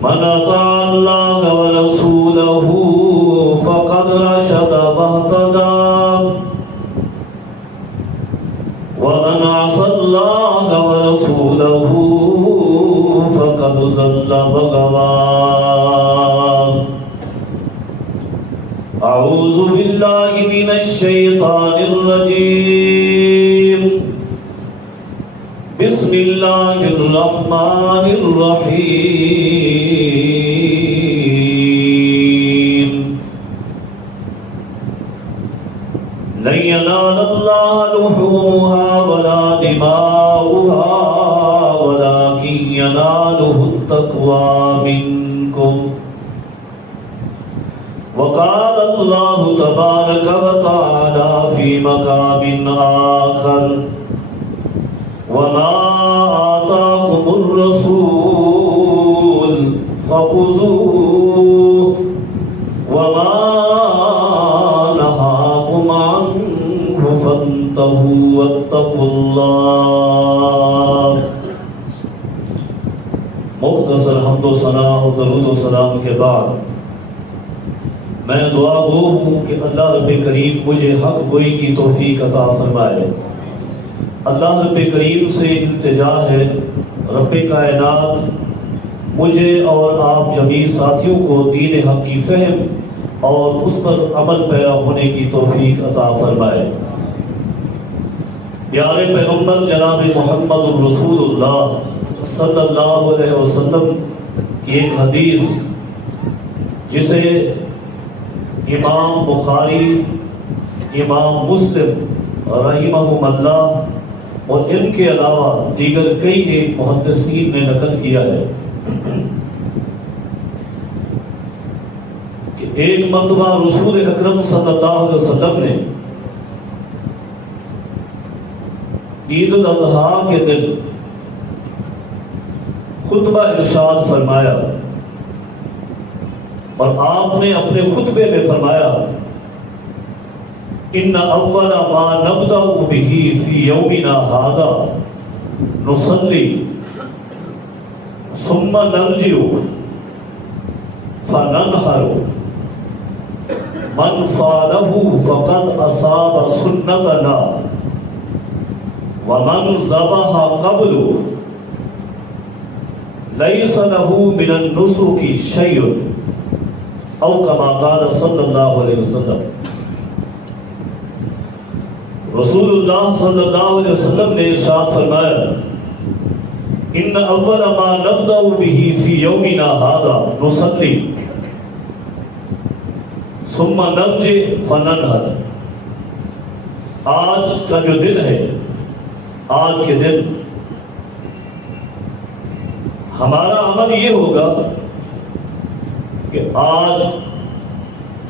من اطاع اللہ ورسولہ فقد رشد واہتدى ومن عصى اللہ ورسولہ فقد ضل وغوى. اعوذ باللہ من الشیطان الرجیم. بسم اللہ الرحمن الرحیم. لن ينال اللہ لحومها ولا دماؤها ولكن يناله التقوى منكم. وقال اللہ تبارک وتعالی فی مقام آخر وما آتاكم الرسول فخذوه وما نهاكم عنه فانتهوا واتقوا الله. مختصر حمد و ثنا و درود و سلام کے بعد میں دعا گو ہوں کہ اللہ رب کریم مجھے حق گوئی کی توفیق عطا فرمائے. اللہ رب کریم سے التجا ہے رب کائنات مجھے اور آپ جمیع ساتھیوں کو دین حق کی فہم اور اس پر عمل پیرا ہونے کی توفیق عطا فرمائے. پیارے پیغمبر جناب محمد رسول اللہ صلی اللہ علیہ وسلم کی ایک حدیث جسے امام بخاری، امام مسلم رحمہم اللہ اور ان کے علاوہ دیگر کئی ایک محدثین نے نقل کیا ہے کہ ایک مرتبہ رسول اکرم صلی اللہ علیہ وسلم نے عید الاضحیٰ کے دن خطبہ ارشاد فرمایا اور آپ نے اپنے خطبے میں فرمایا ان اول ما نبدأ به فی یومنا ھذا نصلی ثم نرجع فننحر من فعله فقد اصاب سنتنا ومن ذبح قبل ليس له من النسك شيء او کما قال صلی اللہ علیہ وسلم. رسول اللہ صلی اللہ علیہ وسلم نے ارشاد فرمایا ان اول ما نبدأ به فی یومنا ھذا نصلی ثم نرجع فننحر. آج کا جو دن ہے، آج کے دن ہمارا عمل یہ ہوگا کہ آج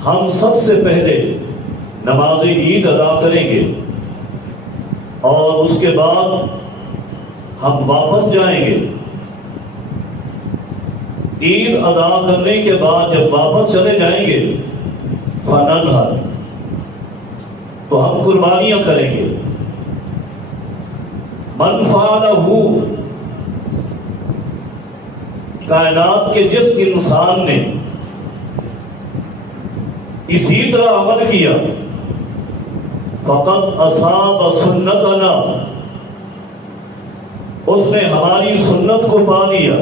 ہم سب سے پہلے نماز عید ادا کریں گے اور اس کے بعد ہم واپس جائیں گے. عید ادا کرنے کے بعد جب واپس چلے جائیں گے فننحر تو ہم قربانیاں کریں گے. من فعلہ کائنات کے جس انسان نے اسی طرح عمل کیا فقط اصاب سنتنا اس نے ہماری سنت کو پا لیا،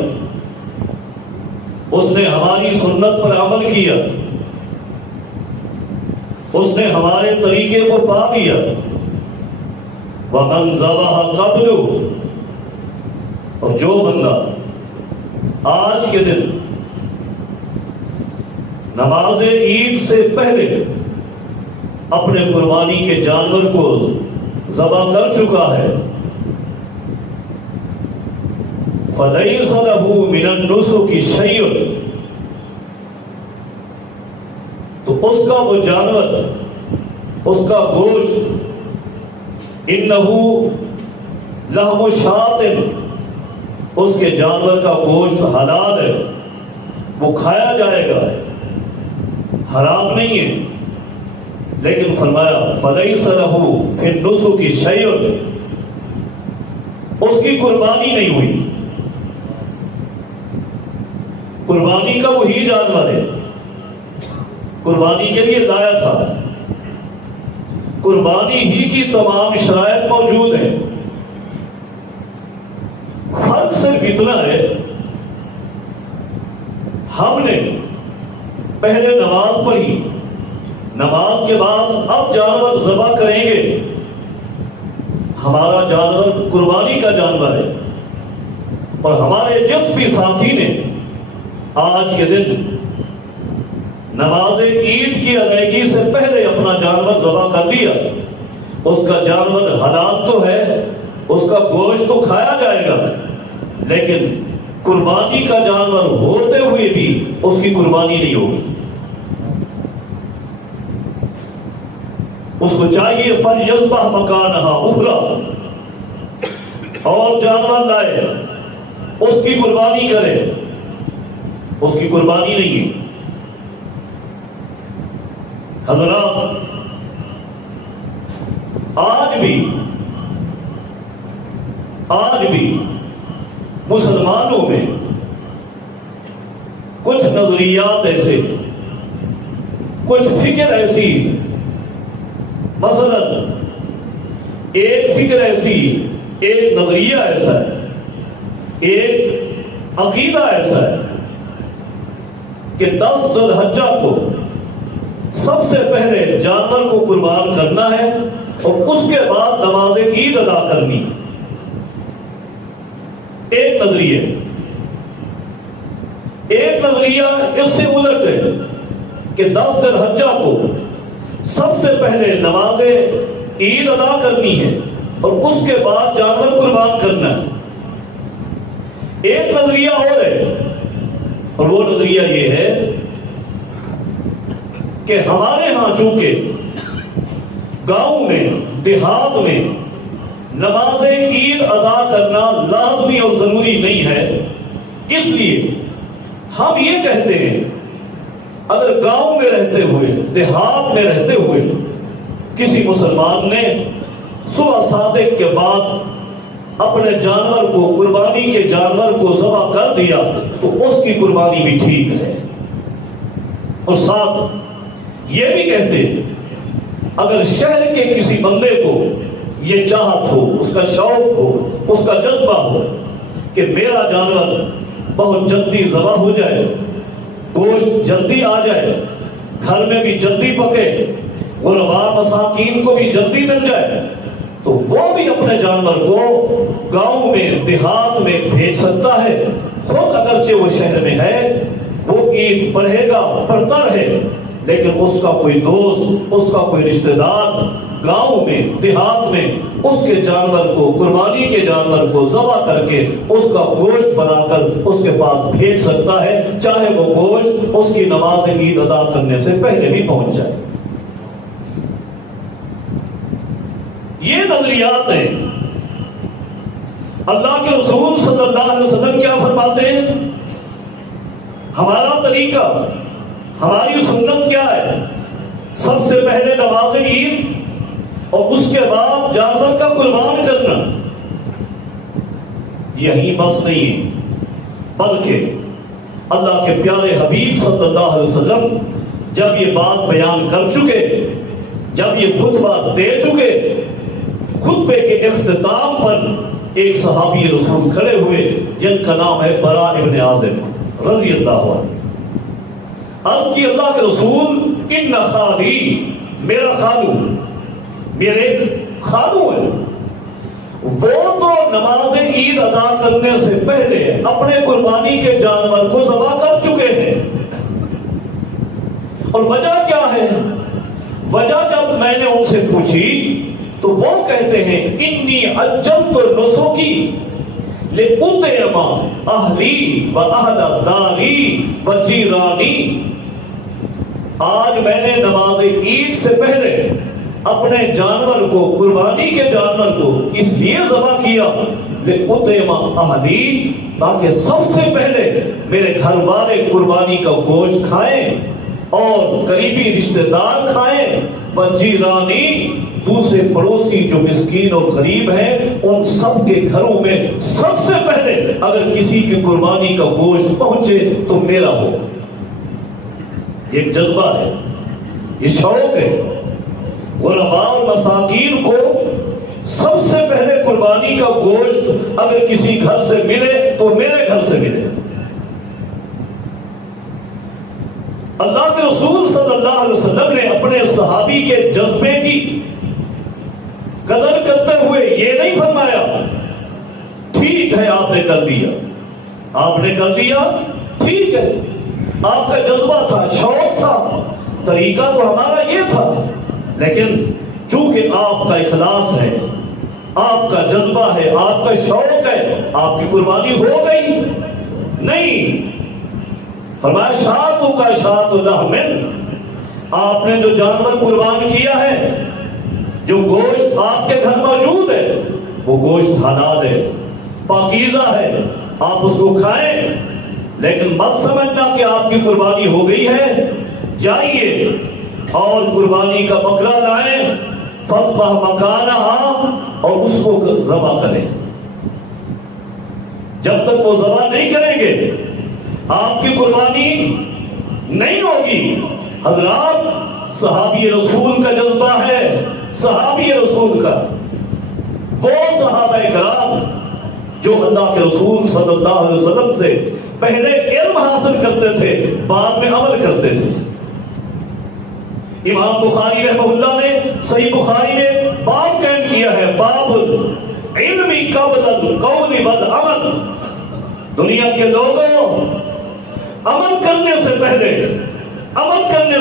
اس نے ہماری سنت پر عمل کیا، اس نے ہمارے طریقے کو پا لیا. ومن ذبح قبل اور جو بندہ آج کے دن نماز عید سے پہلے اپنے قربانی کے جانور کو ذبح کر چکا ہے فَلَيْسَ لَهُ مِنَ النُّسُكِ شَيْءٌ تو اس کا وہ جانور، اس کا گوشت اِنَّهُ لَحْمُ شَاطٍ اس کے جانور کا گوشت حلال ہے، وہ کھایا جائے گا، حرام نہیں ہے. لیکن فرمایا فَلَيْسَ لَهُ فِي النُّسُكِ شَيْءٌ اس کی قربانی نہیں ہوئی. قربانی کا وہی جانور ہے، قربانی کے لیے لایا تھا، قربانی ہی کی تمام شرائط موجود ہیں۔ فرق صرف اتنا ہے، ہم نے پہلے نماز پڑھی، نماز کے بعد اب جانور ذبح کریں گے، ہمارا جانور قربانی کا جانور ہے، اور ہمارے جس بھی ساتھی نے آج کے دن نماز عید کی ادائیگی سے پہلے اپنا جانور ذبح کر لیا، اس کا جانور حلال تو ہے، اس کا گوشت تو کھایا جائے گا، لیکن قربانی کا جانور ہوتے ہوئے بھی اس کی قربانی نہیں ہوگی۔ اس کو چاہیے فَلْيَذْبَحْ مَكَانَهَا أُخْرَى، اور جانور لائے، اس کی قربانی کرے، اس کی قربانی نہیں ہے۔ حضرات، آج بھی مسلمانوں میں کچھ نظریات ایسے، کچھ فکر ایسی، مثلا ایک فکر ایسی، ایک نظریہ ایسا ہے، ایک عقیدہ ایسا ہے کہ 10 ذی الحجہ کو سب سے پہلے جانور کو قربان کرنا ہے اور اس کے بعد نماز عید ادا کرنی۔ ایک نظریہ اس سے الٹ ہے کہ 10 ذی الحجہ کو سب سے پہلے نماز عید ادا کرنی ہے اور اس کے بعد جانور قربان کرنا ہے۔ ایک نظریہ اور ہے، اور وہ نظریہ یہ ہے کہ ہمارے ہاں چونکہ گاؤں میں، دیہات میں نماز عید ادا کرنا لازمی اور ضروری نہیں ہے، اس لیے ہم یہ کہتے ہیں اگر گاؤں میں رہتے ہوئے، دیہات میں رہتے ہوئے کسی مسلمان نے صبح صادق کے بعد اپنے جانور کو، قربانی کے جانور کو ذبح کر دیا تو اس کی قربانی بھی ٹھیک ہے۔ اور ساتھ یہ بھی کہتے ہیں اگر شہر کے کسی بندے کو یہ چاہت ہو، اس کا شوق ہو، اس کا جذبہ ہو کہ میرا جانور بہت جلدی ذبح ہو جائے، گوشت جلدی آ جائے، گھر میں بھی جلدی پکے، غربا مساکین کو بھی جلدی مل جائے، تو وہ بھی اپنے جانور کو گاؤں میں، دیہات میں بھیج سکتا ہے۔ خود اگرچہ وہ شہر میں ہے، وہ عید پڑھے گا، پڑھتا رہے، لیکن اس کا کوئی دوست، اس کا کوئی رشتہ دار گاؤں میں، دیہات میں اس کے جانور کو، قربانی کے جانور کو ذبح کر کے اس کا گوشت بنا کر اس کے پاس بھیج سکتا ہے، چاہے وہ گوشت اس کی نماز عید ادا کرنے سے پہلے بھی پہنچ جائے۔ یہ نظریات ہیں۔ اللہ کے رسول صلی اللہ علیہ وسلم کیا فرماتے ہیں؟ ہمارا طریقہ، ہماری سنت کیا ہے؟ سب سے پہلے نماز عید اور اس کے بعد جانور کا قربان کرنا۔ یہی بس نہیں، بلکہ اللہ کے پیارے حبیب صلی اللہ علیہ وسلم جب یہ بات بیان کر چکے، جب یہ خطبہ دے چکے، خطبے کے اختتام پر ایک صحابی رسول کھڑے ہوئے جن کا نام ہے براء ابن عازب رضی اللہ عنہ۔ عرض کی اللہ کے رسول، ان خالی، میرا خالو، میرے ایک خالو ہے، وہ تو نماز عید ادا کرنے سے پہلے اپنے قربانی کے جانور کو ذبح کر چکے ہیں۔ اور وجہ کیا ہے؟ وجہ جب میں نے ان سے پوچھی تو وہ کہتے ہیں انی عجلت نسکی لأطعم اہلی و اہل داری و جیرانی۔ آج میں نے نماز عید سے پہلے اپنے جانور کو، قربانی کے جانور کو اس لیے ذبح کیا لأطعم اہلی، تاکہ سب سے پہلے میرے گھر والے قربانی کا گوشت کھائیں اور قریبی رشتہ دار کھائیں، وجیرانی دوسرے پڑوسی جو مسکین اور غریب ہیں ان سب کے گھروں میں سب سے پہلے اگر کسی کی قربانی کا گوشت پہنچے تو میرا ہو. یہ ایک جذبہ ہے، یہ شوق ہے. غرباء اور مساکین کو سب سے پہلے قربانی کا گوشت اگر کسی گھر سے ملے تو میرے گھر سے ملے. اللہ کے رسول صلی اللہ علیہ وسلم نے اپنے صحابی کے جذبے کی قدر کرتے ہوئے یہ نہیں فرمایا ٹھیک ہے آپ نے کر دیا، آپ نے کر دیا ٹھیک ہے، آپ کا جذبہ تھا، شوق تھا، طریقہ تو ہمارا یہ تھا، لیکن چونکہ آپ کا اخلاص ہے، آپ کا جذبہ ہے، آپ کا شوق ہے، آپ کی قربانی ہو گئی. نہیں، فرمایا شاتو کا شات لحمن، آپ نے جو جانور قربان کیا ہے، جو گوشت آپ کے گھر موجود ہے، وہ گوشت حلال ہے، پاکیزہ ہے، آپ اس کو کھائیں، لیکن مت سمجھنا کہ آپ کی قربانی ہو گئی ہے. جائیے اور قربانی کا بکرا لائیں، فذبح مکانہا، اور اس کو ذبح کریں. جب تک وہ ذبح نہیں کریں گے آپ کی قربانی نہیں ہوگی. حضرات، صحابی رسول کا جذبہ ہے، صحابی رسول کا، وہ صحابہ کرام جو اللہ کے رسول صلی اللہ علیہ وسلم سے پہلے علم حاصل کرتے تھے، بعد میں عمل کرتے تھے. امام بخاری رحمہ اللہ نے صحیح بخاری میں باب قائم کیا ہے، باب علم قبل القول والعمل. دنیا کے لوگوں، عمل کرنے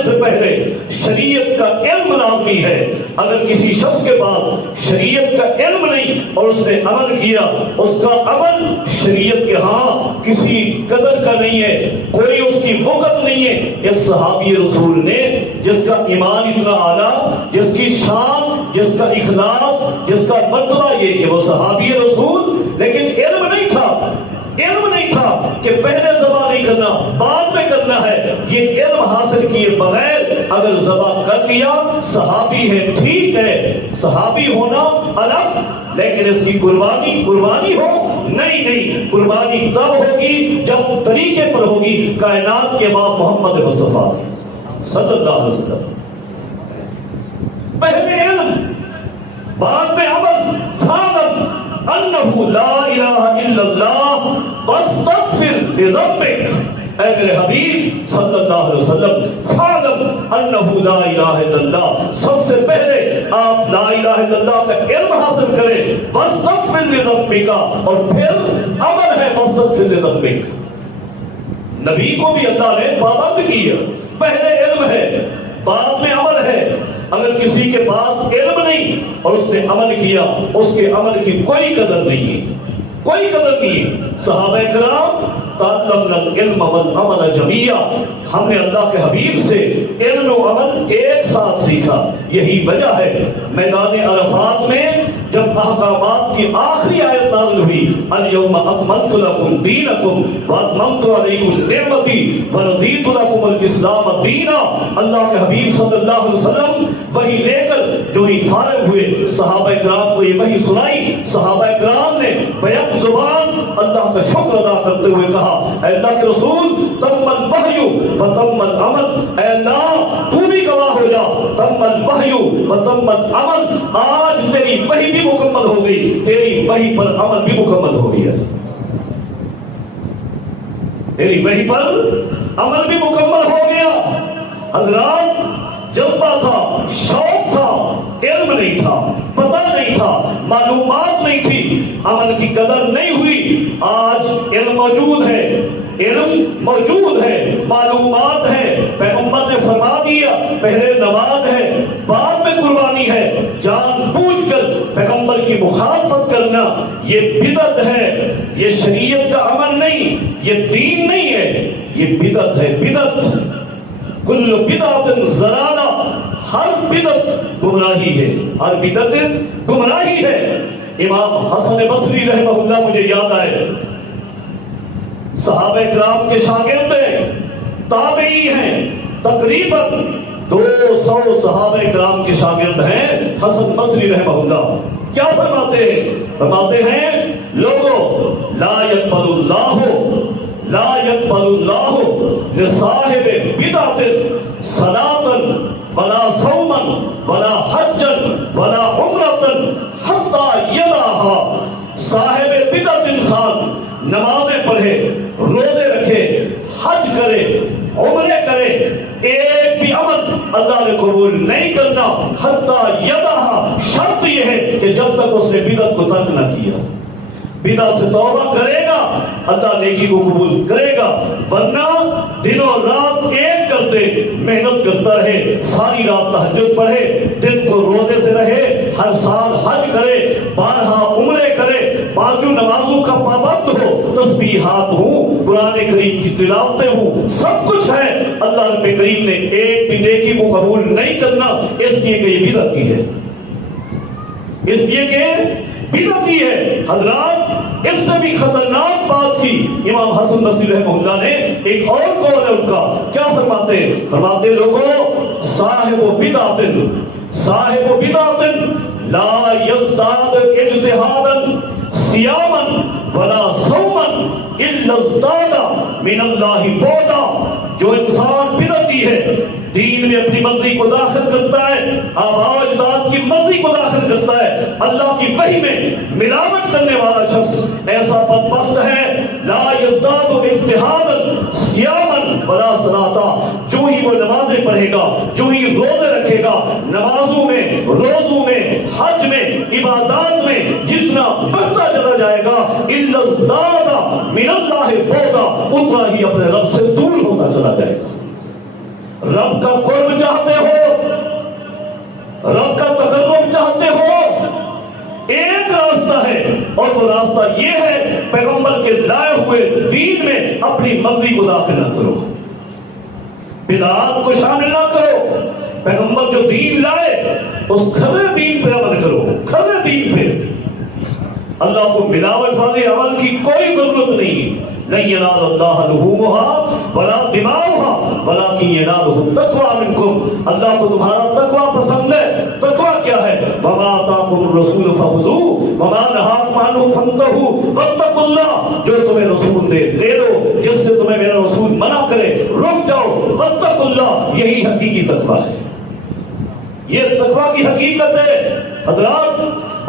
سے پہلے شریعت کا علم لازمی ہے. اگر کسی شخص کے پاس شریعت کا علم نہیں اور اس نے عمل کیا، اس کا عمل شریعت کے ہاں کسی قدر کا نہیں ہے، کوئی اس کی وقت نہیں ہے. اس صحابی رسول نے جس کا ایمان اتنا اعلیٰ، جس کی شان، جس کا اخلاص، جس کا مرتبہ یہ کہ وہ صحابی رسول، لیکن علم نہیں تھا کہ پہلے ذبح نہیں کرنا، بعد میں کرنا ہے. یہ علم حاصل کیے بغیر اگر ذبح کر لیا، صحابی ہے ٹھیک ہے، صحابی ہونا الگ، لیکن اس کی قربانی ہو نہیں. قربانی تب ہوگی جب طریقے پر ہوگی کائنات کے امام محمد مصطفیٰ صلی اللہ علیہ وسلم. پہلے علم، بعد میں عمل. فاعلم انہ لا الہ الا اللہ واستغفر لذنبک. اے میرے حبیب صلی اللہ علیہ وسلم، فاعلم انہ لا الہ الا اللہ، سب سے پہلے آپ لا الہ الا اللہ کا علم حاصل کریں. واستغفر لذنبک، اور پھر عمل ہے واستغفر لذنبک. نبی کو بھی اللہ نے پابند کیا، پہلے علم ہے، بعد میں عمل ہے. اگر کسی کے پاس علم نہیں اور اس نے عمل کیا، اس کے عمل کی کوئی قدر نہیں ہے. صحابہ کرام تعلمنا العلم والعمل جميعا، ہم نے اللہ کے حبیب سے علم و عمل ایک ساتھ سیکھا. یہی وجہ ہے میدان عرفات میں جب احکامات کی آخری آیت نازل ہوئی، الیوم اکملت لکم دینکم واتممت علیکم نعمتی ورضیت لکم الاسلام دینا. اللہ کے حبیب صلی اللہ علیہ وسلم وہی لے کر جو ہی فارغ ہوئے، صحابہ کرام کو یہ وہی سنائی. صحابہ کرام نے بیک زبان اللہ کا شکر ادا کرتے ہوئے کہا، اے اللہ کے رسول، تم الوحی وتم العمل. اے اللہ تو بھی گواہ ہو جا، تم الوحی وتم العمل. آج تیری وحی بھی مکمل ہو گئی، تیری وحی پر عمل بھی مکمل ہو گیا. تیری وحی پر عمل بھی مکمل ہو گیا. حضرات، جذبہ تھا، شوق تھا، علم نہیں تھا، پتہ نہیں تھا، معلومات نہیں تھی، عمل کی قدر نہیں ہوئی. آج علم موجود ہے، معلومات ہے. پیغمبر نے فرما دیا پہلے نماز ہے، بعد میں قربانی ہے. جان بوجھ کر پیغمبر کی مخالفت کرنا یہ بدعت ہے، یہ شریعت کا عمل نہیں، یہ دین نہیں ہے، یہ بدعت ہے. بدعت کل بدعت ضلالہ، ہر بدعت گمراہی ہے، ہر بدعت گمراہی ہے. امام حسن بصری رحمہ اللہ مجھے یاد آئے، صحابہ کرام کے شاگرد ہیں، تابعی ہیں، تقریباً 200 صحابہ کرام کے شاگرد ہیں حسن بصری رحمہ اللہ. کیا فرماتے ہیں؟ فرماتے ہیں لوگوں لا يقبل اللہ لصاحب بدعۃ صلاۃ ولا صوما ولا حجا ولا عمرۃ حتی یدعها. صاحب بدعت انسان نمازیں پڑھے، روزے رکھے، حج کرے، عمرے کرے، ایک بھی عمل اللہ نے قبول نہیں کرنا حتی یدعها. شرط یہ ہے کہ جب تک اس نے بدعت کو ترک نہ کیا. بدعت سے توبہ کرے گا اللہ نیکی کو قبول کرے گا، ورنہ دن و رات ایک کرتے محنت کرتا رہے، ساری رات تہجد پڑھے، دن کو روزے سے رہے، ہر سال حج کرے، بارہا عمرے کرے، 5 نمازوں کا پابند ہو، تسبیحات ہوں، قرآن کریم کی تلاوتیں ہوں، سب کچھ ہے، اللہ رب کریم نے ایک بھی نیکی کو قبول نہیں کرنا اس لیے کہ یہ بدعت کی ہے، اس لیے کہ بدعت کی ہے. حضرات اس سے بھی خطرناک بات کی امام حسن بصری رحمہ اللہ نے ایک اور قول ہے ان کا. کیا فرماتے ہیں؟ فرماتے لوگوں صاحب بدعت لا یزداد اجتہادا صیاما ولا صوما الا ازداد من اللہ بعدا. جو انسان بدعتی ہے، دین میں اپنی مرضی کو داخل کرتا ہے، آباء و اجداد کی مرضی کو داخل کرتا ہے، اللہ کی وحی میں ملاوٹ کرنے والا شخص ایسا بدبخت ہے. لا یزداد اجتہادا صیاما ولا صلاۃ. جو ہی وہ نمازیں پڑھے گا، جو ہی روزے رکھے گا، نمازوں میں، روزوں میں، حج میں، عبادات میں جتنا بڑھتا چلا جائے گا الا ازداد من اللہ بعدا، اتنا ہی اپنے رب سے دور ہوتا چلا جائے گا. رب کا قرب چاہتے ہو، رب کا تقرب چاہتے ہو، ایک راستہ ہے اور وہ راستہ یہ ہے پیغمبر کے لائے ہوئے دین میں اپنی مرضی کو داخل نہ کرو، بدعات کو شامل نہ کرو. پیغمبر جو دین لائے اس کھرے دین پہ عمل کرو، کھرے دین پہ. اللہ کو ملاوٹ والے عمل کی کوئی ضرورت نہیں. لن ينال الله لحومها ولا دماؤها ولكن يناله التقوى منكم. اللہ کو تمہارا تقوی پسند ہے. تقوی کیا ہے؟ وما آتاكم الرسول فخذوه وما نهاكم عنه فانتهوا واتقوا الله. جو تمہیں رسول دے لے لو، جس سے تمہیں میرا رسول منع کرے رک جاؤ. واتقوا الله، یہی حقیقی تقوی ہے، یہ تقوی کی حقیقت ہے. حضرات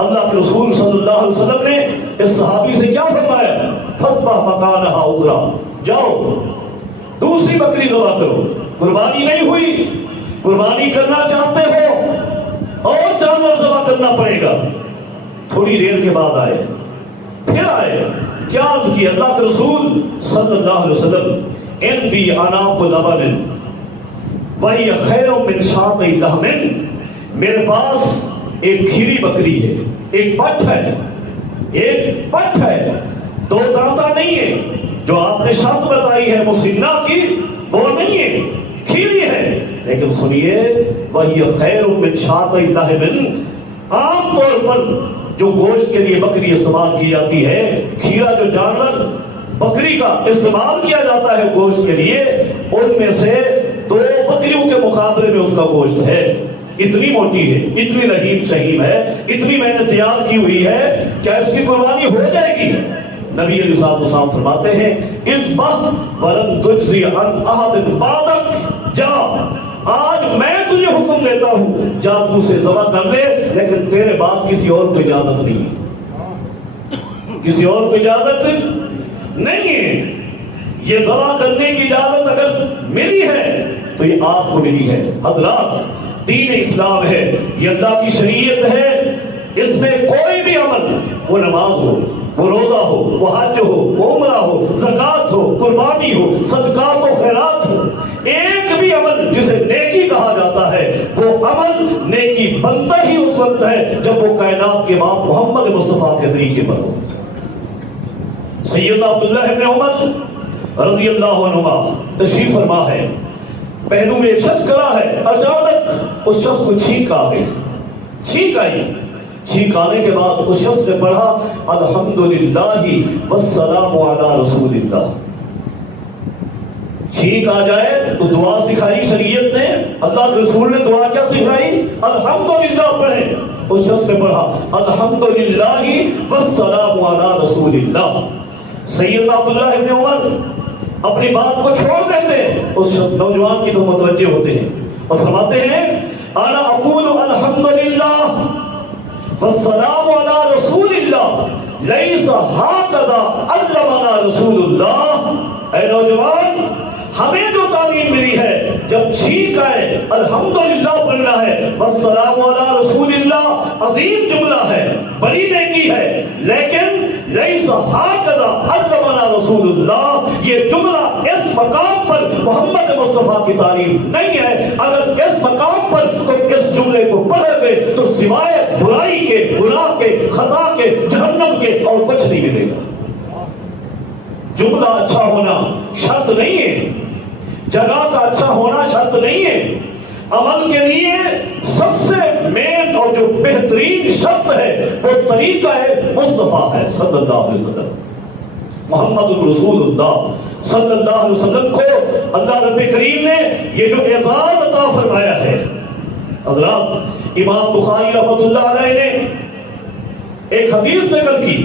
اللہ کے رسول صلی اللہ علیہ وسلم نے اس صحابی سے کیا فرمایا؟ فَاصْبَحْ مَكَانَهَا أُخْرَىٰ. جاؤ دوسری بکری ذبح کرو. قربانی نہیں ہوئی، قربانی کرنا چاہتے ہو اور جانور ذبح کرنا پڑے گا. تھوڑی دیر کے بعد آئے، پھر آئے، کیا عرض کی؟ اللہ کے رسول صلی اللہ علیہ وسلم عندی اناق لبن وہی خیر من شاط لحم. میرے پاس ایک کھیری بکری ہے، ایک پٹھ ہے، ایک پٹھ ہے، 2 دانتا نہیں ہے. جو آپ نے شرط بتائی ہے مسنہ کی وہ نہیں ہے، کھیری ہے. لیکن سنیے وہی خیر من شاط لحم. عام طور پر جو گوشت کے لیے بکری استعمال کی جاتی ہے، کھیرا جو جانور بکری کا استعمال کیا جاتا ہے گوشت کے لیے، ان میں سے 2 بکریوں کے مقابلے میں اس کا گوشت ہے. اتنی موٹی ہے، اتنی رحیم شہیم ہے، اتنی میں نے تیار کی ہوئی ہے، کیا اس کی قربانی ہو جائے گی؟ نبی علیہ الصلوۃ والسلام فرماتے ہیں اذبح ولن تجزی عن احد بعدک. جا، آج میں تجھے حکم دیتا ہوں، جا تو سے ذبح کر دے، لیکن تیرے بعد کسی اور کو اجازت نہیں، کسی اور کو اجازت نہیں ہے. یہ ذبح کرنے کی اجازت اگر ملی ہے تو یہ آپ کو ملی ہے. حضرات دین اسلام ہے، یہ اللہ کی شریعت ہے. اس میں کوئی بھی عمل، وہ نماز ہو، وہ روزہ ہو، وہ حج ہو، وہ عمرہ ہو، زکوٰۃ ہو، قربانی ہو، صدقات و خیرات ہو، ایک بھی عمل جسے نیکی کہا جاتا ہے وہ عمل نیکی بنتا ہی اس وقت ہے جب وہ کائنات کے امام محمد مصطفیٰ کے طریقے پر ہو. سیدنا عبداللہ ابن عمر رضی اللہ عنہما تشریف فرما ہے، پہلو میں ایک شخص کھڑا ہے، اچانک اس شخص کو چھینک آ گئی، چھینک آئی. چھینک آنے کے بعد اس شخص نے پڑھا الحمدللہ والسلام علی رسول اللہ. چھینک آ جائے تو دعا سکھائی شریعت نے، اللہ کے رسول نے دعا کیا سکھائی؟ الحمدللہ پڑھیں. اس شخص نے پڑھا الحمدللہ والسلام علی رسول اللہ. سیدنا عبداللہ ابن عمر اپنی بات کو چھوڑ دیتے ہیں، اس نوجوان کی تو متوجہ ہوتے ہیں اور فرماتے ہیں انا اقول الحمدللہ والسلام علی رسول اللہ لیس ہکذا علمنا رسول اللہ. اے نوجوان، ہمیں جو تعلیم ملی ہے جب چھینک آئے الحمدللہ پڑھنا ہے، والسلام علی رسول اللہ عظیم جملہ ہے، بڑی نیکی ہے، لیکن لیس ہکذا علمنا رسول اللہ، یہ جملہ اس مقام پر محمد مصطفیٰ کی تعلیم نہیں ہے. اگر اس مقام پر کوئی اس جملے کو پڑھے گے تو سوائے برائی کے، گناہ کے، خطا کے، جہنم کے اور کچھ نہیں ملے گا. جملہ اچھا ہونا شرط نہیں ہے، جگہ کا اچھا ہونا شرط نہیں ہے. عمل کے لیے سب سے مین اور جو بہترین شرط ہے وہ طریقہ ہے مصطفیٰ ہے صلی اللہ علیہ وسلم. محمد رسول اللہ صلی اللہ علیہ وسلم کو اللہ رب کریم نے یہ جو اعزاز عطا فرمایا ہے. حضرات، امام بخاری رحمۃ اللہ علیہ نے ایک حدیث نقل کی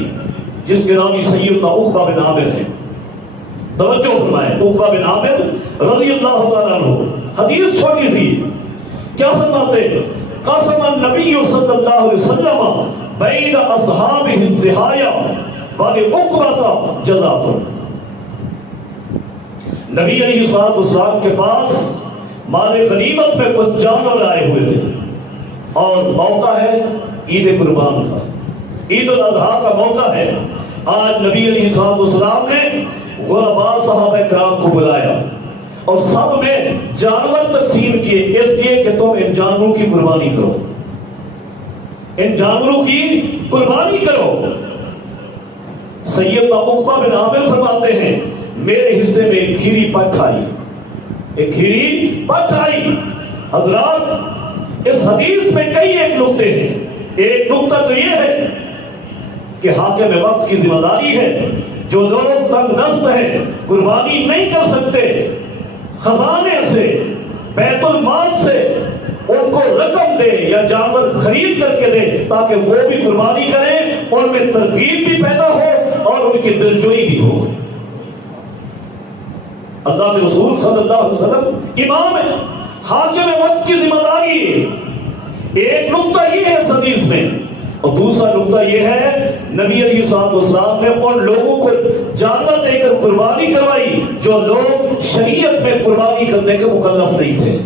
جس کے راوی سیدنا عقبہ بن عامر ہیں. توجہ فرمائیں، عقبہ بن عامر رضی اللہ تعالیٰ عنہ. حدیث چھوٹی سی، کیا فرماتے ہیں؟ قسم النبی صلی اللہ علیہ وسلم بین اصحابہ الضحایا ولعقبہ جزاۃ. نبی علیہ السلام کے پاس مال غنیمت میں کچھ جانور آئے ہوئے تھے اور موقع ہے عید قربان کا، عید الاضحیٰ کا موقع ہے. آج نبی علیہ السلام نے غرباء صحابہ کرام کو بلایا اور سب میں جانور تقسیم کیے اس لیے کہ تم ان جانوروں کی قربانی کرو، ان جانوروں کی قربانی کرو. سیدنا عقبہ بن عامر فرماتے ہیں میرے حصے میں ایک کھیری پٹ آئی، ایک کھیری پٹ آئی. حضرات، اس حدیث میں کئی ایک نقطے ہیں. ایک نقطہ تو یہ ہے کہ حاکم وقت کی ذمہ داری ہے جو لوگ تنگ دست ہیں، قربانی نہیں کر سکتے، خزانے سے، بیت المال سے ان کو رقم دے یا جانور خرید کر کے دے تاکہ وہ بھی قربانی کریں، ان میں ترغیب بھی پیدا ہو اور ان کی دلجوئی بھی ہو. اللہ کے رسول صلی اللہ علیہ وسلم امام ہے، حاکم وقت کی ذمہ داری ہے. ایک نقطہ یہ ہے اس حدیث میں، اور دوسرا نقطہ یہ ہے نبی علیہ السلام نے ان لوگوں کو جانور دے کر قربانی کروائی جو لوگ شریعت میں قربانی کرنے کے مکلف نہیں تھے،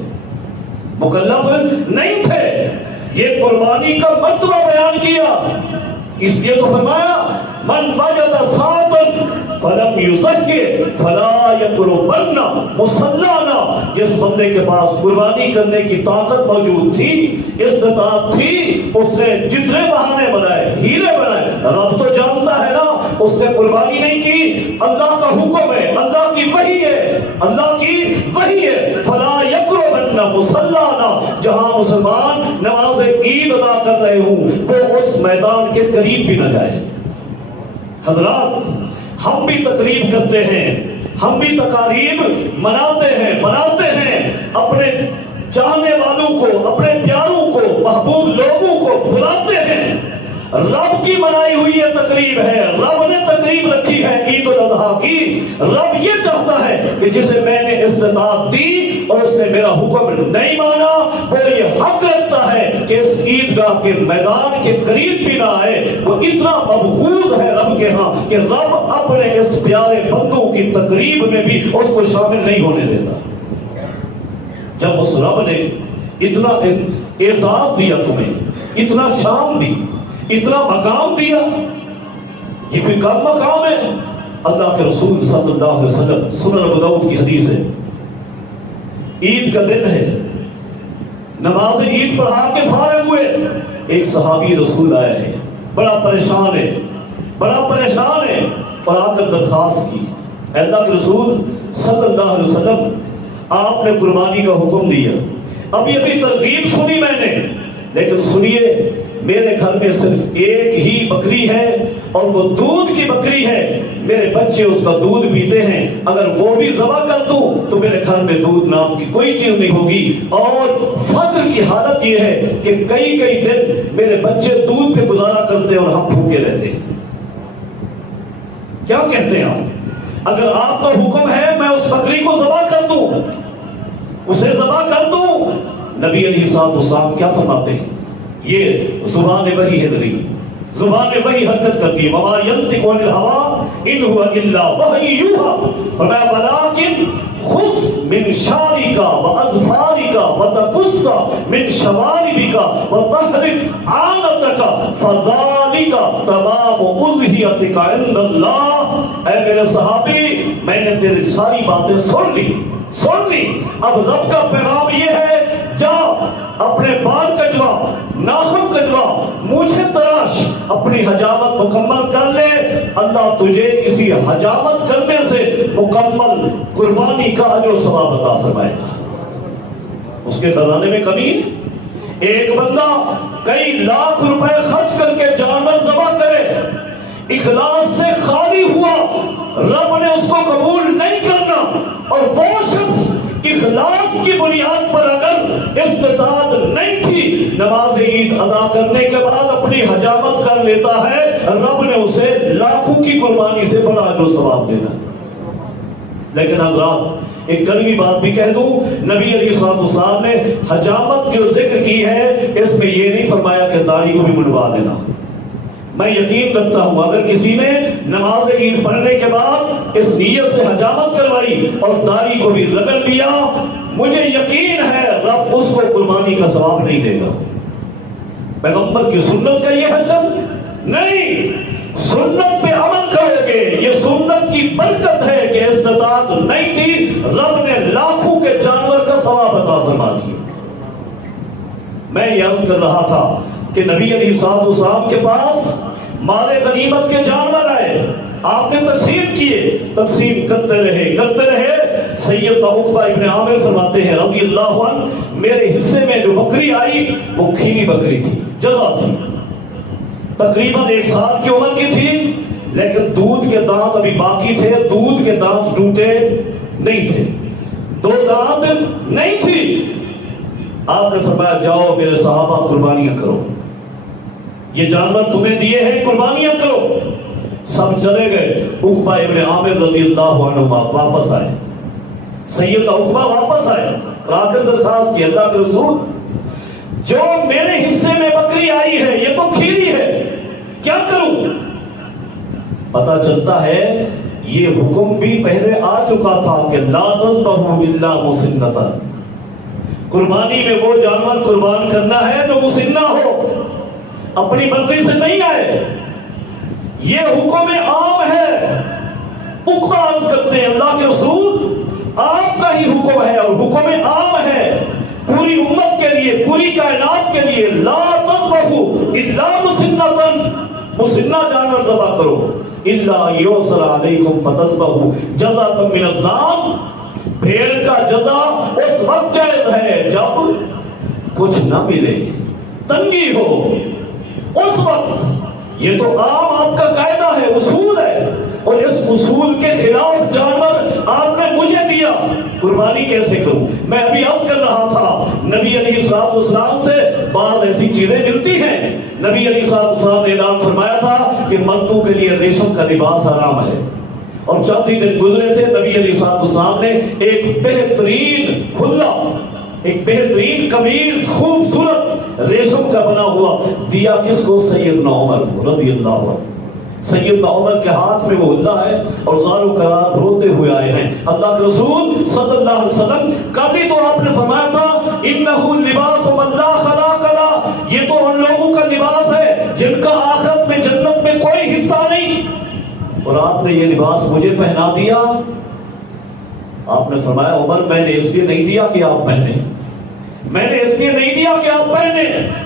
مکلف نہیں تھے. یہ قربانی کا مرتبہ بیان کیا، اس لیے تو فرمایا من وجد ساعۃ فلم یزکی فلا یقربن مصلانا. جس بندے کے پاس قربانی کرنے کی طاقت موجود تھی، استطاعت تھی، اس نے جتنے بہانے بنائے، ہیلے بنائے، رب تو جانتا ہے نا، اس نے قربانی نہیں کی. اللہ کا حکم ہے، اللہ کی وحی ہے، اللہ کی وحی ہے. فلا یقربن مصلانا، جہاں مسلمان نماز عید ادا کر رہے ہوں وہ اس میدان کے قریب بھی نہ جائے. حضرات، ہم بھی تقریب کرتے ہیں، ہم بھی تقاریب مناتے ہیں اپنے چاہنے والوں کو، اپنے پیاروں کو، محبوب لوگوں کو بلاتے ہیں. رب کی منائی ہوئی یہ تقریب ہے، رب نے تقریب رکھی ہے عید الاضحیٰ کی. رب یہ چاہتا ہے کہ جسے میں نے استطاعت دی اور اس نے میرا حکم نہیں مانا وہ یہ حق رکھتا ہے کہ اس عیدگاہ کے میدان کے قریب بھی نہ آئے. وہ اتنا مبغوض ہے رب کے ہاں کہ رب اپنے اس پیارے بندوں کی تقریب میں بھی اس کو شامل نہیں ہونے دیتا. جب اس رب نے اتنا اعزاز دیا تمہیں، اتنا شان دی، اتنا مقام دیا، یہ کوئی کم مقام ہے؟ اللہ کے رسول صلی اللہ علیہ وسلم، سنن ابو داؤد کی حدیث ہے، عید کا دن ہے، نماز عید پڑھا کے فارغ ہوئے، ایک صحابی رسول آئے ہیں، بڑا پریشان ہے اور آ کر درخواست کی، اللہ کے رسول صلی اللہ علیہ وسلم آپ نے قربانی کا حکم دیا، ابھی ترغیب سنی میں نے، لیکن سنیے میرے گھر میں صرف ایک ہی بکری ہے اور وہ دودھ کی بکری ہے، میرے بچے اس کا دودھ پیتے ہیں، اگر وہ بھی ذبح کر دوں تو میرے گھر میں دودھ نام کی کوئی چیز نہیں ہوگی۔ اور فقر کی حالت یہ ہے کہ کئی کئی دن میرے بچے دودھ پہ گزارا کرتے اور ہم بھوکے رہتے ہیں۔ کیا کہتے ہیں آپ؟ اگر آپ کا حکم ہے میں اس بکری کو ذبح کر دوں، اسے ذبح کر دوں، نبی علیہ الصلوۃ والسلام کیا فرماتے ہیں؟ یہ زبان وحی ہے، زبان وحی حرکت کرتی ہے۔ وما ينطق عن الهوى ان هو الا وحی یوحى، فرمایا ولکن خذ من شارک واظفارک وتقص من شواربک وتحرق عانتک فذلک تمام اضحیتک عند اللہ۔ اے میرے صحابی، میں نے تیری ساری باتیں سن لی، اب رب کا پیغام یہ ہے، جا اپنے بال کٹوا، ناخن کٹوا، مونچھیں تراش، اپنی حجامت مکمل کر لے، اللہ تجھے اسی حجامت کرنے سے مکمل قربانی کا اجر و ثواب عطا فرمائے گا۔ اس کے خزانے میں کمی؟ ایک بندہ کئی لاکھ روپے خرچ کر کے جانور ذبح کرے، اخلاص سے خالی ہوا، رب نے اس کو قبول نہیں کرنا، اور وہ شخص اخلاص کی بنیاد پر اگر استطاعت نہیں تھی نماز عید ادا کرنے کے بعد اپنی حجامت کر لیتا ہے، رب نے اسے لاکھوں کی قربانی سے بڑا اجر و ثواب دینا۔ لیکن حضرات ایک کڑوی بات بھی کہہ دوں، نبی علیہ الصلوۃ والسلام نے حجامت جو ذکر کی ہے اس میں یہ نہیں فرمایا کہ داڑھی کو بھی منڈوا دینا۔ میں یقین رکھتا ہوں اگر کسی نے نماز عید پڑھنے کے بعد اس نیت سے حجامت کروائی اور داڑھی کو بھی رگڑ لیا، مجھے یقین ہے رب اس کو قربانی کا ثواب نہیں دے گا۔ پیغمبر کی سنت کا یہ حشر نہیں، سنت پہ عمل کرو گے، یہ سنت کی برکت ہے کہ استطاعت نہیں تھی، رب نے لاکھوں کے جانور کا ثواب عطا فرما دیا۔ میں یہ عرض کر رہا تھا کہ نبی علیہ الصلوۃ والسلام کے پاس مال غنیمت کے جانور آئے، آپ نے تقسیم کیے، تقسیم کرتے رہے۔ سیدنا عقبہ ابن عامر فرماتے ہیں رضی اللہ عنہ، میرے حصے میں جو بکری آئی وہ کھیری بکری تھی، جزا تھی، تقریباً 1 سال کی عمر کی تھی، لیکن دودھ کے دانت ابھی باقی تھے، دودھ کے دانت ٹوٹے نہیں تھے، 2 دانت نہیں تھی۔ آپ نے فرمایا جاؤ میرے صحابہ قربانیاں کرو، یہ جانور تمہیں دیے ہیں قربانیاں کرو۔ سب چلے گئے، عقبہ ابن عامر رضی اللہ عنہ واپس آئے، سیدنا عقبہ واپس آئے، آ کر درخواست کی اللہ کے رسول جو میرے حصے میں بکری آئی ہے یہ تو کھیری ہے، کیا کروں؟ پتہ چلتا ہے یہ حکم بھی پہلے آ چکا تھا کہ لا تذبحوا الا مسنۃ، قربانی میں وہ جانور قربان کرنا ہے جو مسنہ ہو، اپنی مرضی سے نہیں آئے، یہ حکم عام ہے۔ عقبہ عرض کرتے ہیں اللہ کے رسول آپ کا ہی حکم ہے اور حکم عام ہے پوری امت کے لیے، پوری کائنات کے لیے، لا تذبحوا الا مسنۃ، مسنہ جانور ذبح کرو، الا یوسر علیکم فتذبحوا جزاء من الظام، بھیڑ کا جزا اس وقت جائز ہے جب کچھ نہ ملے، تنگی ہو، اس وقت۔ یہ تو عام آپ کا قاعدہ ہے، اصول ہے، اور اس اصول کے خلاف جانور آپ نے مجھے دیا، قربانی کیسے کروں؟ میں ابھی عرض کر رہا تھا نبی علیہ الصلوۃ والسلام سے بعض ایسی چیزیں ملتی ہیں، نبی علیہ الصلوۃ والسلام نے اعلان فرمایا تھا کہ مردوں کے لیے ریشم کا لباس حرام ہے، اور چند ہی دن گزرے تھے نبی علیہ الصلوۃ والسلام نے ایک بہترین کھلا، ایک بہترین قمیض خوبصورت ریشم کا بنا ہوا دیا، کس کو؟ سیدنا عمر کو رضی اللہ عنہ۔ سیدنا عمر کے ہاتھ میں وہ اللہ ہے اور زارو قرار روتے ہوئے آئے ہیں، اللہ کے رسول صلی اللہ علیہ وسلم کبھی تو آپ نے فرمایا تھا انہ لباس من لا خلاق لہ، یہ تو ان لوگوں کا لباس ہے جن کا آخرت میں جنت میں کوئی حصہ نہیں، اور آپ نے یہ لباس مجھے پہنا دیا۔ آپ نے فرمایا عمر میں نے اس لیے نہیں دیا کہ آپ پہنے، میں نے اس لیے نہیں دیا کہ آپ پہنے،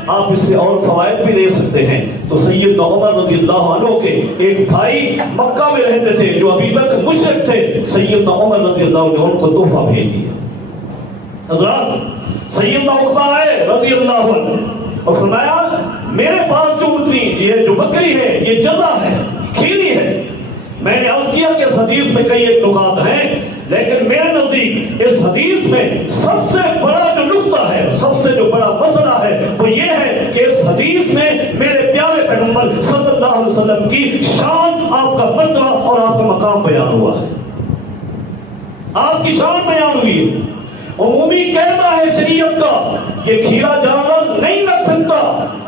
آپ اس سے اور فوائد بھی لے سکتے ہیں۔ تو سیدنا عمر رضی اللہ عنہ کے ایک بھائی مکہ میں رہتے تھے جو ابھی تک مشرک تھے، سیدنا عمر رضی اللہ عنہ نے ان کو تحفہ بھیج دیا۔ حضرات سیدنا عقبہ آئے رضی اللہ عنہ اور فرمایا میرے پاس جو اونٹنی یہ جو بکری ہے یہ جزا ہے، کھیلی ہے۔ میں نے عرض کیا کہ اس حدیث میں کئی ایک نکات ہیں، لیکن میرے نزدیک اس حدیث میں سب سے بڑا جو نقطہ ہے، سب سے جو بڑا مسئلہ ہے وہ یہ ہے کہ اس حدیث میں میرے پیارے پیغمبر صلی اللہ علیہ وسلم کی شان، آپ کا مرتبہ اور آپ کا مقام بیان ہوا ہے، آپ کی شان بیان ہوئی ہے۔ عمومی کہتا ہے شریعت کا یہ کھیلا جانور نہیں لگ سکتا،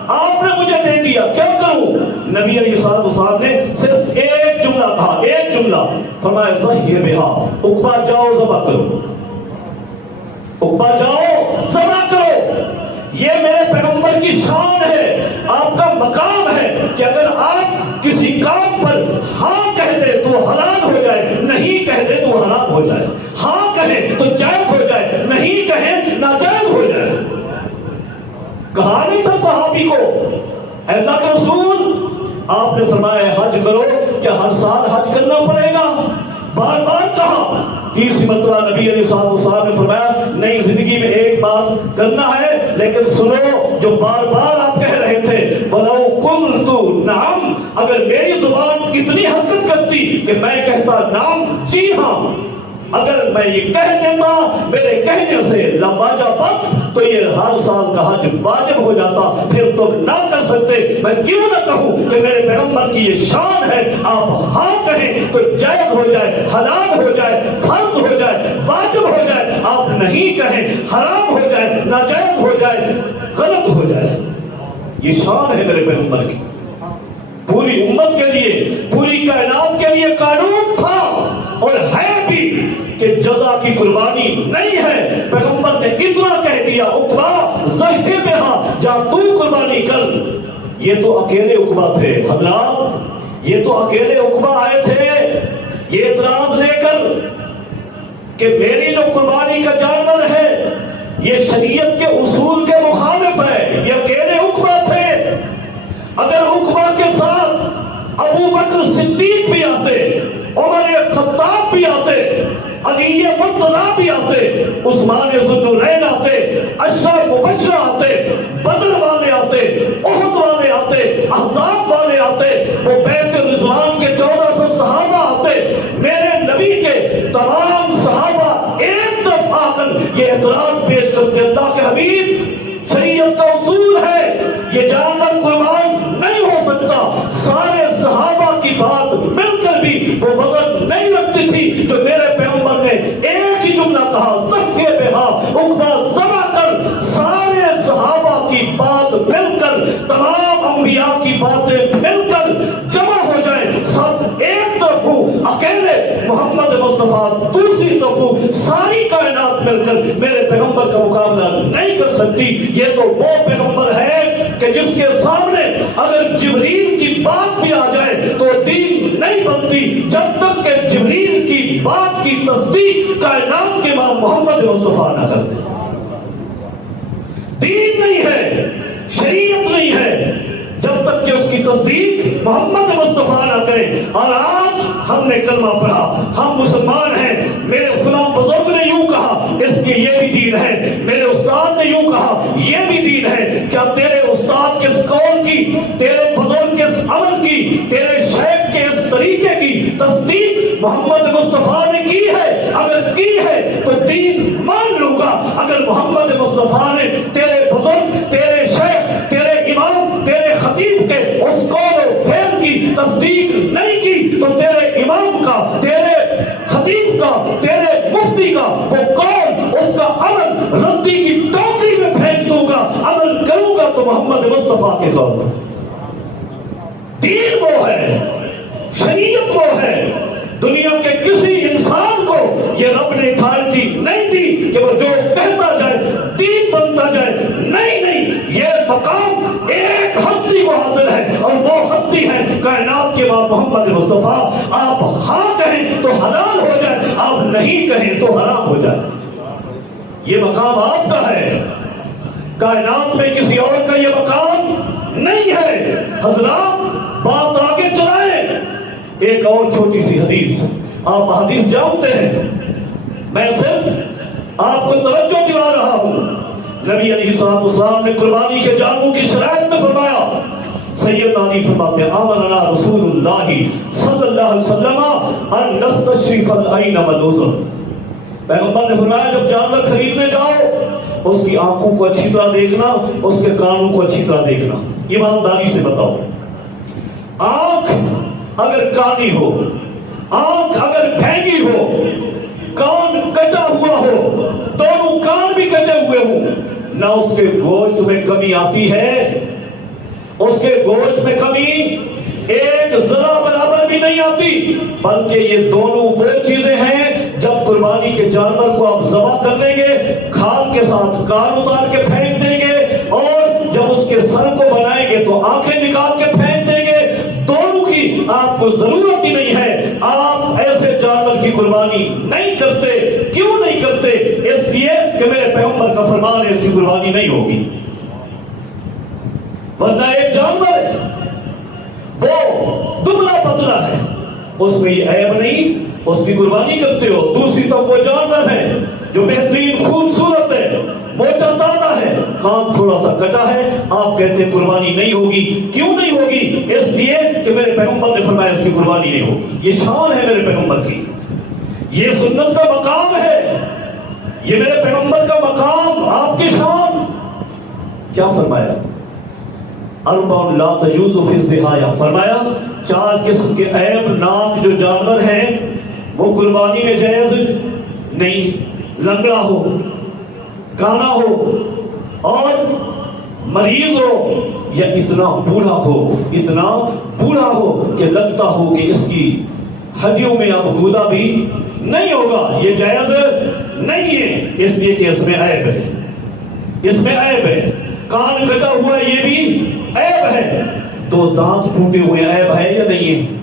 آپ نے مجھے دے دیا کیا کروں؟ نبی علیہ الصلوۃ والسلام نے صرف ایک جملہ کہا، ایک جملہ فرمایا ضحیہ بہا، عقبہ جاؤ ذبح کرو، عقبہ جاؤ ذبح کرو۔ یہ میرے پیغمبر کی شان ہے، آپ کا مقام ہے کہ اگر آپ کسی کام پر ہاں کہہ دے تو حلال ہو جائے، نہیں کہہ دے تو حرام ہو جائے، ہاں کہیں تو جائز ہو جائے، نہیں کہیں ناجائز ہو جائے۔ کہا نہیں تھا صحابی کو اے اللہ کے رسول آپ نے فرمایا حج کرو، کیا ہر سال حج کرنا پڑے گا؟ بار بار کہا، تیسری مرتبہ نبی علیہ الصلوۃ نے فرمایا نہیں، زندگی میں ایک بار کرنا ہے، لیکن سنو جو بار بار آپ کہہ رہے تھے وَلَوْ قُلْتُ نعم، اگر میری زبان اتنی حرکت کرتی کہ میں کہتا نعم جی ہاں، اگر میں یہ کہہ دیتا میرے کہنے سے لواجبت، تو یہ ہر سال کا حج واجب ہو جاتا، پھر تم نہ کر سکتے۔ میں کیوں نہ کہوں کہ میرے پیغمبر کی یہ شان ہے، آپ ہاں کہیں تو جائز ہو جائے، حلال ہو جائے، فرض ہو جائے، واجب ہو جائے، آپ نہیں کہیں حرام ہو جائے، ناجائز ہو جائے، غلط ہو جائے۔ یہ شان ہے میرے پیغمبر کی، پوری امت کے لیے، پوری کائنات کے لیے قانون تھا اور ہے بھی کہ جزا کی قربانی نہیں ہے۔ پیغمبر نے اتنا کہہ دیا عقبہ ضحیہ بہا، جا تو قربانی کر۔ یہ تو اکیلے عقبہ تھے حضرات، یہ تو اکیلے عقبہ آئے تھے یہ اعتراض لے کر کہ میری جو قربانی کا جانور ہے یہ شریعت کے اصول کے مخالف ہے، یہ اکیلے عقبہ تھے۔ اگر عقبہ کے ساتھ ابو بکر صدیق بھی آتے، عمر خطاب بھی آتے، علی مرتضیٰ بھی آتے، عثمان ذو النورین آتے، عشرہ مبشرہ آتے، بدر والے آتے، احد والے آتے، احزاب والے آتے، وہ بیت رضوان کے 1400 صحابہ آتے، میرے نبی کے تمام صحابہ ایک طرف آ کر یہ اعتراض پیش کرتے، اللہ کے حبیب شریعت کا اصول ہے یہ جانور قربان نہیں ہو سکتا۔ سارے صحابہ کی بات مل کر بھی وہ وزن نہیں رکھتی تھی، تو میرے پیغمبر نے ایک ہی جملہ کہا ضحیہ بہا، عقبہ ذبح کر۔ سارے صحابہ کی بات مل کر، تمام انبیاء کی باتیں مل کر جمع ہو جائیں، سب ایک طرف ہوں، اکیلے محمد مصطفیٰ دوسری طرف ہوں، ساری کائنات مل کر میرے پیغمبر کا مقابلہ نہیں کر سکتی۔ یہ تو وہ پیغمبر ہے کہ جس کے سامنے اگر جبریل کی بات بھی آ جائے تو دین نہیں بنتی جب تک کہ جبریل کی بات کی تصدیق کائنات کے امام محمد مصطفیٰ نہ کر دے۔ دین نہیں ہے، شریعت نہیں ہے جب تک کہ اس کی تصدیق محمد مصطفیٰ نہ کرے۔ اور آج ہم نے کلمہ پڑھا، ہم مسلمان ہیں، میرے فلاں بزرگ نے یوں کہا، اس کی یہ بھی دین ہے، میرے استاد نے یوں کہا یہ بھی دین ہے۔ کیا تیرے استاد کس قول کی، تیرے بزرگ کس عمل کی، تیرے شیخ کے اس طریقے کی تصدیق محمد مصطفیٰ نے کی ہے؟ اگر کی ہے تو دین مان لوں گا۔ اگر محمد مصطفیٰ نے تیرے بزرگ، تیرے شیخ، تیرے امام، تیرے خطیب کے اس قول و فعل کی تصدیق نہیں کی تو تیرے امام کا، تیرے خطیب کا، تیرے مفتی کا وہ قول، اس کا عمل ردی کی ٹوکری میں پھینک دوں گا۔ عمل کروں گا تو محمد مصطفیٰ کے قول۔ دین وہ ہے، شریعت وہ ہے۔ دنیا کے کسی انسان کو یہ رب نے اتھارٹی نہیں دی کہ وہ جو کہتا جائے دین بنتا جائے۔ نہیں نہیں، یہ مقام ایک ہستی کو حاصل ہے اور وہ ہستی ہے کائنات کے امام محمد مصطفیٰ۔ آپ ہاں کہیں تو حلال ہو جائے، آپ نہیں کہیں تو حرام ہو جائے۔ یہ مقام آپ کا ہے، کائنات میں کسی اور کا یہ مقام نہیں ہے۔ حضرات بات آگے چلائیں۔ ایک اور چھوٹی سی حدیث، آپ حدیث جانتے ہیں، میں صرف آپ کو توجہ دلا رہا ہوں۔ نبی علیہ السلام نے قربانی کے جانوروں کی شرائط میں فرمایا. سید نانی فرماتے ہیں آمننا رسول اللہ صلی اللہ علیہ وسلم ان نستشرف العین والعذر. پیغمبر نے فرمایا جب جانور خریدنے جاؤ اس کی آنکھوں کو اچھی طرح دیکھنا, اس کے کانوں کو اچھی طرح دیکھنا. ایمانداری سے بتاؤ, آنکھ اگر کانی ہو, آنکھ اگر بھینگی ہو, کان کٹا ہوا ہو, دونوں کان بھی کٹے ہوئے ہوں, نہ اس کے گوشت میں کمی آتی ہے, اس کے گوشت میں کمی ایک ذرا برابر بھی نہیں آتی, بلکہ یہ دونوں وہ چیزیں ہیں جب قربانی کے جانور کو آپ ذبح کر دیں گے, کھال کے ساتھ کان اتار کے پھینک دیں گے, اور جب اس کے سر کو بنائیں گے تو آنکھیں نکال کے پھینک دیں گے. دونوں کی آپ کو ضرورت ہی نہیں ہے. آپ ایسے جانور کی قربانی نہیں کرتے. کیوں نہیں کرتے؟ اس لیے کہ میرے پیغمبر کا فرمان ہے اس کی قربانی نہیں ہوگی. ورنہ ایک جانور ہے وہ دبلا پتلا ہے, اس میں یہ عیب نہیں, اس کی قربانی کرتے ہو. دوسری طرف وہ جانور ہے جو بہترین خوبصورت ہے, موٹا تازہ ہے, کان تھوڑا سا کٹا ہے, آپ کہتے ہیں قربانی نہیں ہوگی. کیوں نہیں ہوگی؟ اس لیے کہ میرے پیغمبر نے فرمایا اس کی قربانی نہیں ہوگی. یہ شان ہے میرے پیغمبر کی, یہ سنت کا مقام ہے, یہ میرے پیغمبر کا مقام, آپ کی شان. کیا فرمایا؟ اربع لا تجوز فی الضحایا, فرمایا 4 قسم کے عیب ناک جو جانور ہیں وہ قربانی میں جائز نہیں. لنگڑا ہو, کانا ہو, اور مریض ہو, یا اتنا بوڑھا ہو کہ لگتا ہو کہ اس کی ہڈیوں میں اب گودا بھی نہیں ہوگا, یہ جائز نہیں ہے. اس لیے کہ اس میں عیب ہے, اس میں عیب ہے. کان کٹا ہوا ہے, یہ بھی عیب ہے. 2 دانت ٹوٹے ہوئے عیب ہے یا نہیں ہے؟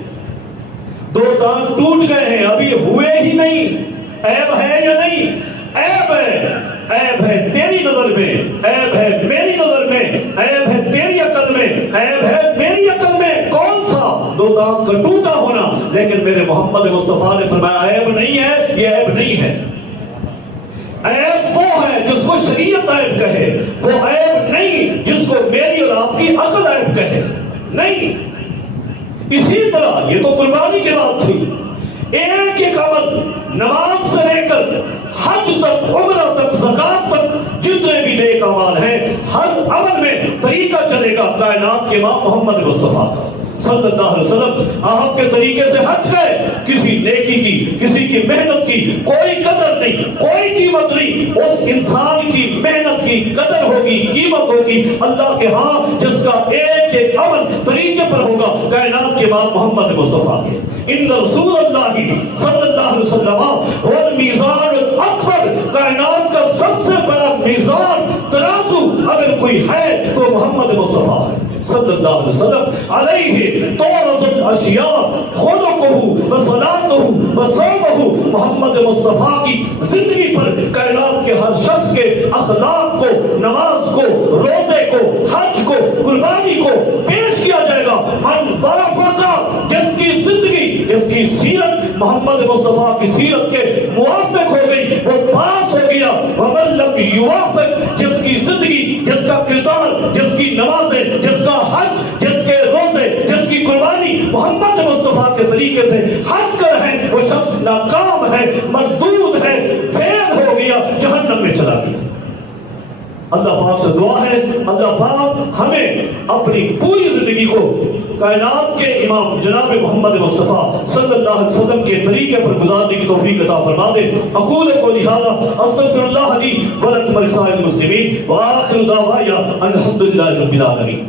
2 دانت ٹوٹ گئے ہیں, ابھی ہوئے ہی نہیں, عیب ہے یا نہیں؟ عیب ہے. عیب ہے تیری نظر میں, عیب ہے میری نظر میں, عیب ہے تیری عقل میں, عیب ہے میری عقل میں. کون سا؟ 2 دانت کا ٹوٹا ہونا. لیکن میرے محمد مصطفیٰ نے فرمایا عیب نہیں ہے, یہ عیب نہیں ہے. عیب وہ ہے جس کو شریعت عیب کہے, وہ عیب نہیں جس کو میری اور آپ کی عقل عیب کہے. نہیں. اسی طرح یہ تو قربانی کی بات تھی. ایک ایک عمل, نماز سے لے کر حج تک, عمرہ تک, زکات تک, جتنے بھی نیک اعمال ہیں, ہر عمل میں طریقہ چلے گا کائنات کے امام محمد مصطفیٰ کا صلی اللہ علیہ وسلم. آپ کے طریقے سے ہٹ گئے, کسی نیکی کی, کسی کی محنت کی کوئی قدر نہیں, کوئی قیمت نہیں. اس انسان کی محنت کی قدر ہوگی, قیمت ہوگی اللہ کے ہاں جس کا ایک ایک عمل طریقے پر ہوگا کائنات کے امام محمد مصطفیٰ کے. ان رسول اللہ صلی اللہ علیہ وسلم هو المیزان الاکبر, کائنات کا سب سے بڑا میزان, ترازو اگر کوئی ہے تو محمد مصطفیٰ ہے صلی اللہ علیہ وسلم. علیہ تعرض الاشیاء خلقہ وصلاۃہ وصومہ, محمد مصطفیٰ کی زندگی پر کائنات کے ہر شخص کے اخلاق کو, نماز کو, روزے کو, حج کو, قربانی کو پیش کیا جائے گا. من وافقا, جس کی زندگی, جس کی سیرت محمد مصطفیٰ کی سیرت کے موافق ہو گئی وہ پاس ہو گیا. ومن لم یوافق, جس کی زندگی, جس کا کردار, جس کی نمازیں, جس کا حج, جس کے روزے, جس کی قربانی محمد مصطفیٰ کے طریقے سے ہٹ کر ہیں, وہ شخص ناکام ہے, مردود ہے, فیل ہو گیا, جہنم میں چلا گیا. اللہ پاک سے دعا ہے اللہ پاک ہمیں اپنی پوری زندگی کو کائنات کے امام جناب محمد مصطفیٰ صلی اللہ علیہ وسلم کے طریقے پر گزارنے کی توفیق عطا فرما دے. اقول قولی ھذا استغفر اللہ لی ولکم ولسائر المسلمین وآخر دعوایا الحمدللہ رب العالمین.